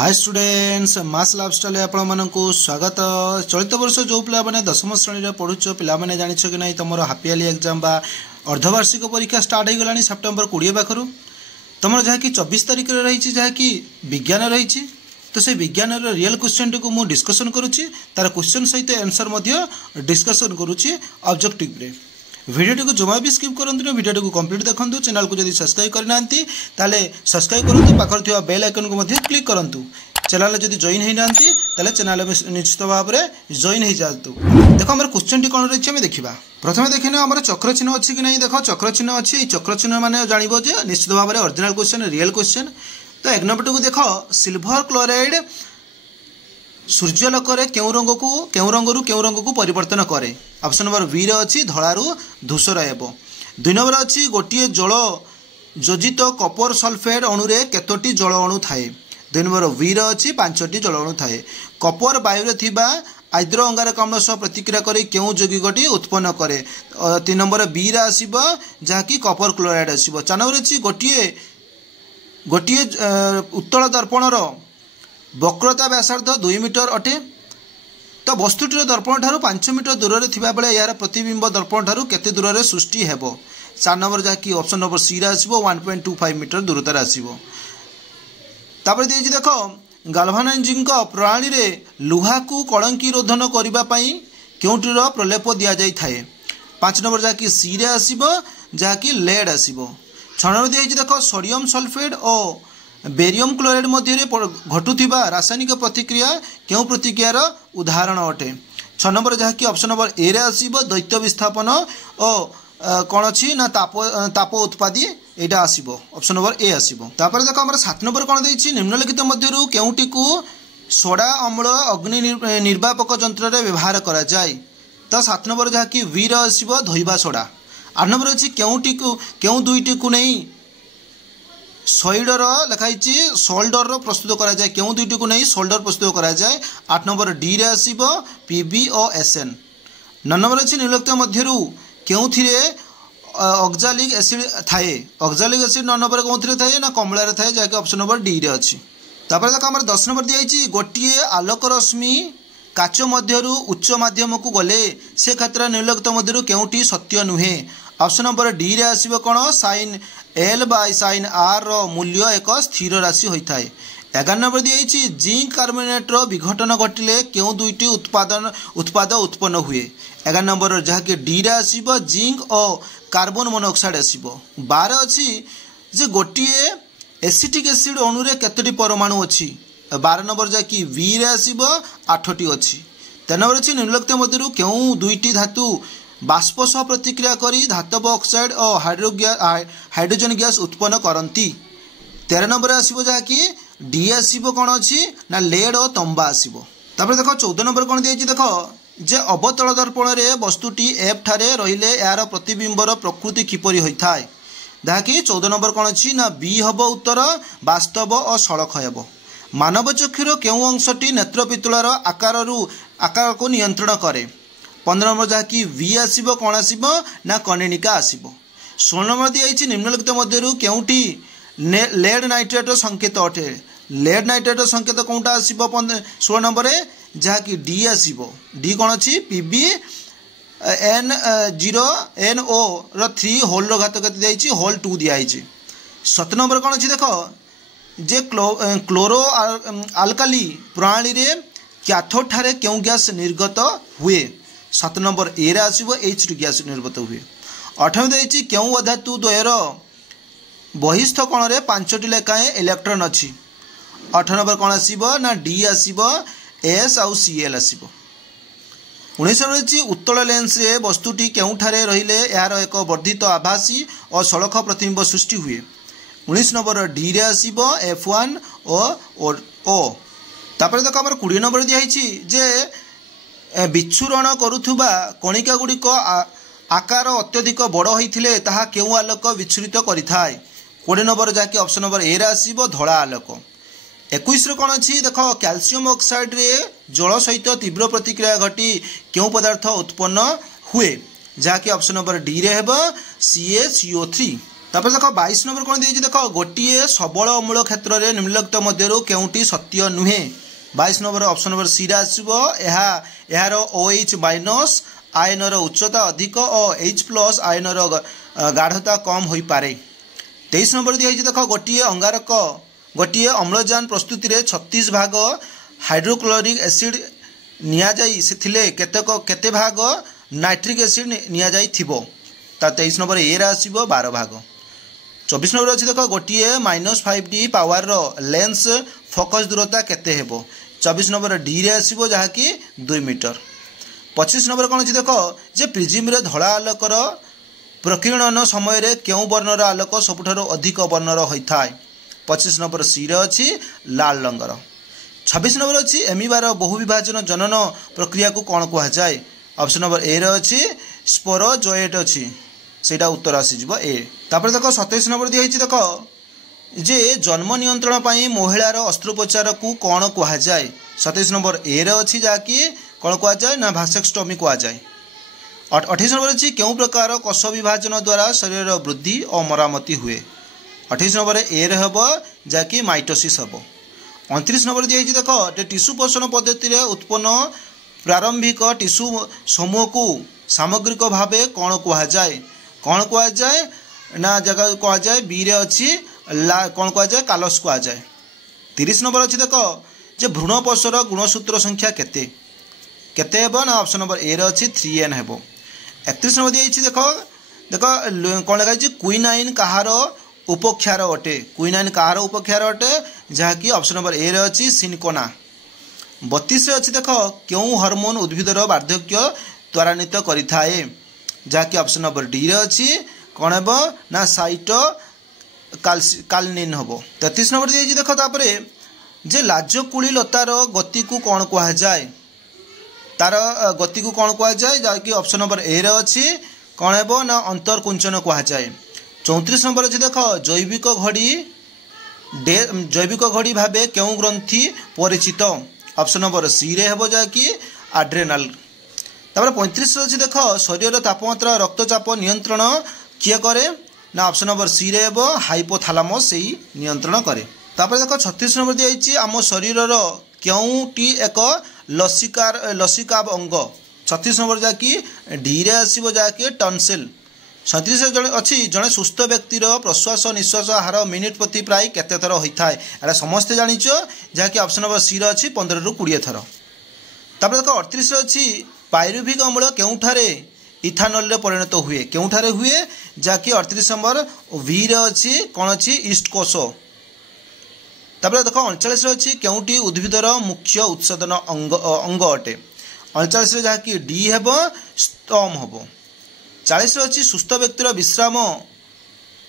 Hi students मास lifestyle आपण मानकु स्वागत। चलित वर्ष जो पिला माने 10वीं श्रेणी रे पढुछो पिला माने जानिछो कि नै तमरो हाफ ईयरली एग्जाम बा अर्धवार्षिक परीक्षा स्टार्ट हो गलानी सेप्टेम्बर 20 पाखरु तमरो जहा कि 24 तारिख रे रहिछि जहा कि विज्ञान रहिछि। तो से विज्ञान रो रियल क्वेश्चन को मु डिस्कशन करूछि तार क्वेश्चन सहित आंसर मध्य डिस्कशन करूछि ऑब्जेक्टिव रे। वीडियो को जमा भी स्किप करंतु वीडियो को कंप्लीट देखंतु। चैनल को जदि सब्सक्राइब करनांती ताले सब्सक्राइब करंतु पाखर थिवा बेल आइकन को मध्य क्लिक करंतु। चैनल जदि जॉइन हे नांती ताले चैनल में निश्चित भाव में जॉइन हे जातु। देखो हमर क्वेश्चन टी कोन रहिछि हम देखिबा। प्रथमे देखिना हमर चक्र चिन्ह अछि कि नै। देखो चक्र चिन्ह अछि। चक्र चिन्ह माने जानिबो जे निश्चित भाव में ओरिजिनल क्वेश्चन रियल क्वेश्चन। तो एक नंबर को देखो सिल्वर क्लोराइड सूर्यलोक केउ रंग को परिवर्तन करे। ऑप्शन नंबर बी रे अछि धଳାରୁ ଧୂସର ହେବ। 2 नंबर अछि गोटिए जल योजित कपर सल्फेट अणुरे केतोटी जल अणु थाए। 2 नंबर बी रे अछि 5टी जल अणु थाए। कपर वायु रे थिबा हाइड्रो अंगारकाम्ल सह प्रतिक्रिया करी केउ यौगिकटी उत्पन्न करे। 3 नंबर बी रे आसीबो जहा कि कपर क्लोराइड आसीबो। 4 नंबर अछि गोटिए उत्तल दर्पणर वक्रता व्यासार्ध 2 मीटर अटे। तो वस्तुटीर दर्पण ठारू 5 मीटर दूर रे थिबा बेले यार प्रतिबिंब दर्पण ठारू केते दूर रे सृष्टि हेबो। 4 नंबर जहा कि ऑप्शन नंबर सी रे आसीबो 1.25 मीटर दूरतार आसीबो। तापर देछि देखो गाल्वानाइजिंग प्रणाली रे लुहा को कलंकी रोधन करिबा पई केउटीर प्रलेप दिया जाई थाए। 5 नंबर जहा कि सी रे आसीबो जहा कि लेड आसीबो। 6 नंबर देछि देखो सोडियम सल्फेट और बेरियम क्लोराइड मध्य घटुवा रासायनिक प्रतिक्रिया केउ प्रतिक्रियार उदाहरण अटे। 6 नंबर जहा कि ऑप्शन नंबर ए रे आसीबो दैत्य विस्थापन और कौन अच्छी ना ताप उत्पादी एटा आसीबो। Option number A आसीबो। तापर देखो हमर 7 नंबर कौन देछि निम्नलिखित मध्यरु केउटी को सोडा अम्ल अग्नि निर्वापक यंत्र रे व्यवहार करा जाय। तो 7 नंबर जहा कि वी रे आसीबो धोइबा सोडा। 8 नंबर अछि केउटी को केउ दुईटी को नै सोल्डर लिखाई सोल्डर प्रस्तुत करा जाए। केउ दुईटी को नहीं सोल्डर प्रस्तुत करा जाए। 8 नंबर डी रे आसीबो पीबी और एसएन। 9 नंबर अछि निम्नलिखित मध्यरु केउथिरे ऑक्सालिक एसिड थाए। ऑक्सालिक एसिड 9 नंबर कोउथिरे थाए ना कमला रे थाए जाके ऑप्शन नंबर डी रे अछि। तापर देखो हमर 10 नंबर दियाइछि गोटिए आलोक रश्मि काच मध्यरु उच्च माध्यम को गले से क्षेत्र निम्नलिखित मध्यरु केउटी सत्य नुहे। ऑप्शन नंबर डी रे आसीबो कोन sine L by sine R रो मूल्य एक स्थिर राशि होता है। 11 नंबर दियाइछि जिंक कार्बोनेट रो विघटन घटिले केउ दुईटी उत्पाद उत्पन्न हुए। 11 नंबर जहा कि डी रे आसीबो जिंक और कार्बन मोनोऑक्साइड आसीबो। 12 अछि जे गोटिए एसिटिक एसिड अणु रे केतटी परमाणु अछि। 12 नंबर जहा कि वी रे आसीबो 8टी अछि। 13 नंबर अछि निम्नलिखित मध्यरु केउ दुईटी धातु बाष्प सह प्रतिक्रिया करी धातव ऑक्साइड और हाइड्रोजन गैस उत्पन्न करती। 13 नंबर आसीबो जहा कि डी आसीबो कोन अछि ना लेड और तंबा आसीबो। तापर देखो 14 नंबर कोन दियछि देखो जे अवतल दर्पण रे वस्तुटी एफ ठारे रहिले यार प्रतिबिंबर प्रकृति किपरि होइथाय। जहा कि 14 नंबर कोन अछि ना बी हबो उत्तर वास्तव और सड़क हेबो। मानव चक्षुर केउ अंशटी नेत्र पितुलार आकार को नियंत्रण करे। 15 नंबर जहा कि वी आसीबो कोन आसीबो ना कनेनिका आसीबो। 16 नंबर दियाइछि निम्नलिखित मध्यरु केउटी लेड नाइट्रेट संकेत अटे। लेड नाइट्रेट संकेत कोनटा आसीबो 16 नंबर रे जहा कि डी आसीबो। डी कोन अछि पीबी एन 0 एनओ रो 3 होल रो घात कते दियाइछि होल 2 दियाइछि। 7 नंबर कोन अछि देखो जे क्लोरो अल्काली प्रणाली रे कैथोड ठारे केउ गैस निर्गत हुए। 7 नंबर ए रे आसीबो H2 गैस निर्गत हुए। 8 देछि केउ अधातु द्वयर बहिस्थ कोण रे 5टी लेखाए इलेक्ट्रॉन अछि। 8 नंबर कोन आसीबो ना डी आसीबो एस आउ सीएल आसीबो। 19 नंबर अछि उत्तल लेंस रे वस्तुटी केउ ठारे रहिले यार एक वर्धित आभासी और सड़क प्रतिबिंब सृष्टि हुए। 19 नंबर डी रे आसीबो F1 और ओ। तापर देखो हमर 20 नंबर दियाइछि जे विच्छुरण करुथुबा कणिका गुड़िक आकार अत्यधिक बड़ होइथिले ताहा केउ आलोक विच्छुरित करिथाय। 20 नंबर जाके ऑप्शन नंबर ए रे आसीबो धड़ा आलोक। 21 रे कोन अछि देखो कैल्शियम ऑक्साइड रे जल सहित तीव्र प्रतिक्रिया घटी केउ पदार्थ उत्पन्न हुए जाके ऑप्शन नंबर डी रे हेबो CaCO3। तापर देख 22 नंबर कौन दिए देख गोटे सबल अमूल क्षेत्र में निम्नलिखित मध्य केउटी सत्य नुहे 22 नंबर ऑप्शन नंबर सी आसो यार OH माइनस आयन उच्चता अधिक और H प्लस आयन गाढ़ता कम हो पारे 23 नंबर दिखाई देख गोटे अंगारक गोटे अम्लजान प्रस्तुति में 36 भाग हाइड्रोक्लोरिक एसिड नि केते भाग नाइट्रिक एसिड नि 23 नंबर ए आसो 12 भाग 24 नंबर अच्छी देख गोटे -5D पावर लेंस फोकस दूरता केते हेबो 24 नंबर डी रे आसो जहाँकि 2 मीटर 25 नंबर कौन अच्छी देख जे प्रिजिम रे धड़ा आलोकर प्रकीर्णन समय क्यों वर्णर आलोक सबुठारु अधिक वर्णर होता है 25 नंबर सी रे अच्छी लाल रंगर 26 नंबर अच्छी एमिबार बहुविभाजन जनन प्रक्रिया को कौन कह जाए ऑप्शन नंबर ए रे अच्छी स्पोरोजोएट अच्छी सेटा उत्तर आसीज ए तापर देख 27 नंबर दिखाई देख जे जन्म नियंत्रण पाई महिलार अस्त्रोपचार को कौन कह जाए 27 नंबर ए रे अच्छी जहाँकि कौन कह जाए ना भासेक्टोमी कह जाए 28 नंबर अच्छी क्यों प्रकार कोष विभाजन द्वारा शरीर वृद्धि और मरामती हुए 28 नंबर ए रे हम जहाँकि माइटोसिस हम 29 नंबर दिखाई देख टिश्यू पोषण पद्धति उत्पन्न प्रारंभिक टिश्यू समूह को सामग्रिक भाव कौन कह जाए ना जगह कह जाए बी रे अच्छी कौन कह जाए कालस कह जाए 30 नंबर अच्छी देख जे भ्रूणपोषर गुणसूत्र संख्या केते केते हेबो ना ऑप्शन नंबर ए रे अच्छी 3n हेबो 31 नंबर दिखाई देख कौन लिखाई क्विनाइन कहार उपक्षार अटे क्विनाइन कहार उपक्षार अटे जहाँकि ऑप्शन नंबर ए रे अच्छी सिनकोना 32 रे अच्छी देख क्यों हार्मोन उद्भिदर वार्धक्य त्वरान्वित करिथाए जहाँकि ऑप्शन नंबर डी रे अच्छी कौन हेबो ना साइटो कालनिन हम 33 नंबर दिखाई देख तापर जे लाजकुड़ी लतार गति को कौन कह जाए तार गति को कौन कह जाए जहाँकि ऑप्शन नंबर ए रे अच्छी कौन हेबो ना अंतरकुंचन कह जाए 34 नंबर अच्छी देख जैविक घड़ी भावे क्यों ग्रंथि परिचित ऑप्शन नंबर सी रे हेबो जहाँकि आड्रेनाल तापर 35 अच्छी देख शरीर तापमात्रा रक्तचाप नियंत्रण किए करे ना ऑप्शन नंबर सी रे हेबो हाइपोथालामस से नियंत्रण करे तापर देख 36 नंबर दिखाई आम शरीर क्योंटी एक लसिकाब अंग 36 नंबर जहाँकि डी रे आसो जहाँकि टनसिल 37 जन अच्छी जड़े सुस्थ व्यक्तिर प्रश्वास निश्वास हार मिनिट प्रति प्राय केते थर होता है एटा समस्ते जानिच जहाँकि ऑप्शन नंबर सी रे अच्छी 15 ରୁ 20 थर तापर देख 38 अच्छी पायरुभिक अम्ल केउठारे इथानल परिणत हुए केउठारे हुए जहाँकि 38 नंबर वी रे अच्छी कौन अच्छी ईस्ट कोष तापर देख 39 अच्छी केउटी उद्भिदर मुख्य उत्सदन अंग अटे 39 जहाँकि डी हेब स्तम हम 40 अच्छी सुस्थ व्यक्तिर विश्राम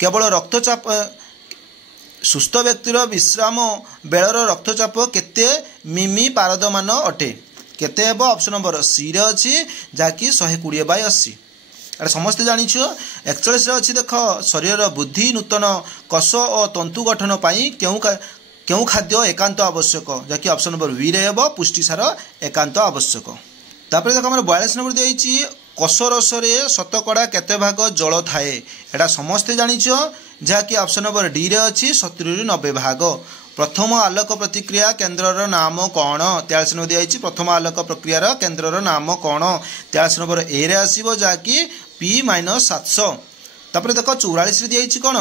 केवल रक्तचाप सुस्थ व्यक्तिर विश्राम बेलर रक्तचाप केते मिमी पारदमान अटे केते हेब ऑप्शन नंबर सी रे अच्छी जहाँकि 120/80 एटा समस्ते जानिछ 41 अच्छी देख शरीर बुद्धि नूतन कोष और तंतु गठन पाई क्यों खाद्य एकांत आवश्यक जहाँकि ऑप्शन नंबर वी रे हेब पुष्टिसार एकांत आवश्यक तापर देख आम 42 नंबर दिखाई कोष रस शतकड़ा केते भाग जल थाए एटा समस्ते जानिछ जहाँकि ऑप्शन नंबर डी रे अच्छी 70 ରୁ 90 भाग प्रथम आलोक प्रतिक्रिया केन्द्रर नाम कौन 43 नंबर दिखाई प्रथम आलोक प्रक्रियार केन्द्रर नाम कौन 43 नंबर ए रे आसो जहाँकि P-700 तापर देख 44 रे दिखाई कौन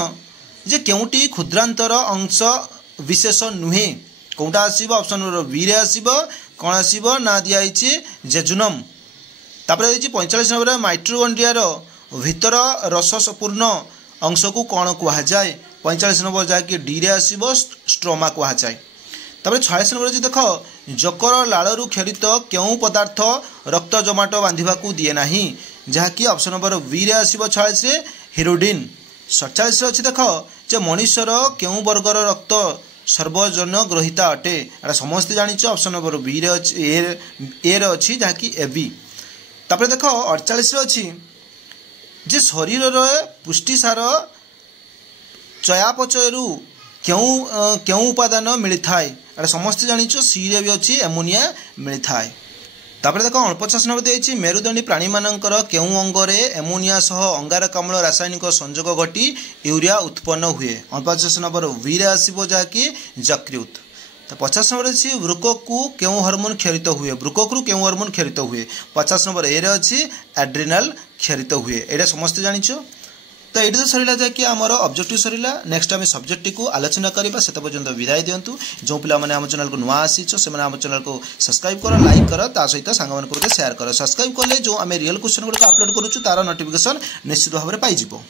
जे केउटी क्षुद्रांतर अंश विशेष नुहे कौटा आसो ऑप्शन नंबर बी रे आसो कौन आसो ना दिखाई जेजुनम तापर 45 नंबर माइट्रोकॉन्ड्रियार भितर रसपूर्ण अंश को कौन कह जाए 45 नंबर जहाँकि डी रे आसो स्ट्रोमा कह जाए तापर 46 नंबर जी देख जकर लाड़ू क्षरित क्यों पदार्थ रक्त जमाट बांधा दिए ना जहाँकि ऑप्शन नंबर बी रे आसो 46 हिरोडिन 47 अच्छी देख जे मनुष्यर क्यों वर्गर रक्त सर्वजन ग्रहिता अटे एटा समस्ते जानिछ ऑप्शन नंबर बी रे ए रे अच्छी जहाँकि एबी तापर देख 48 अच्छी जे शरीर पुष्टिसार चयापचयु क्यों उपादान मिलता है एटा समस्ते जानिछ सी रे भी अच्छी एमोनिया मिलता है तापर देख 49 नंबर दिए मेरुदंडी प्राणी मानकर केउं अंगरे एमोनिया सह अंगारकाम्ल रासायनिक संयोग घटी यूरिया उत्पन्न हुए। 49 नंबर वी रे आसीबो जाकि यकृत। तो 50 नंबर अच्छी वृकक को केउं हार्मोन क्षरित हुए, वृकक रु केउं हार्मोन क्षरित हुए। 50 नंबर ए रे अच्छी एड्रिनाल क्षरित हुए। एटा समस्त जानिछ। तो ये तो सरला जाकि आमर ऑब्जेक्टिव सरला। नेक्स्ट आम सब्जेक्ट को आलोचना करवा से पर्यंत विदाय दिंतु। जो पिला माने आम चैनल को नुआ आसीच से आम चैनल को सब्सक्राइब कर, लाइक कर, ता सहित सांग मान शेयर कर। सब्सक्राइब कले जो आम रियल क्वेश्चन गुड़िक अपलोड करूँ तार नोटिफिकेशन निश्चित भाव में पाइजिवो।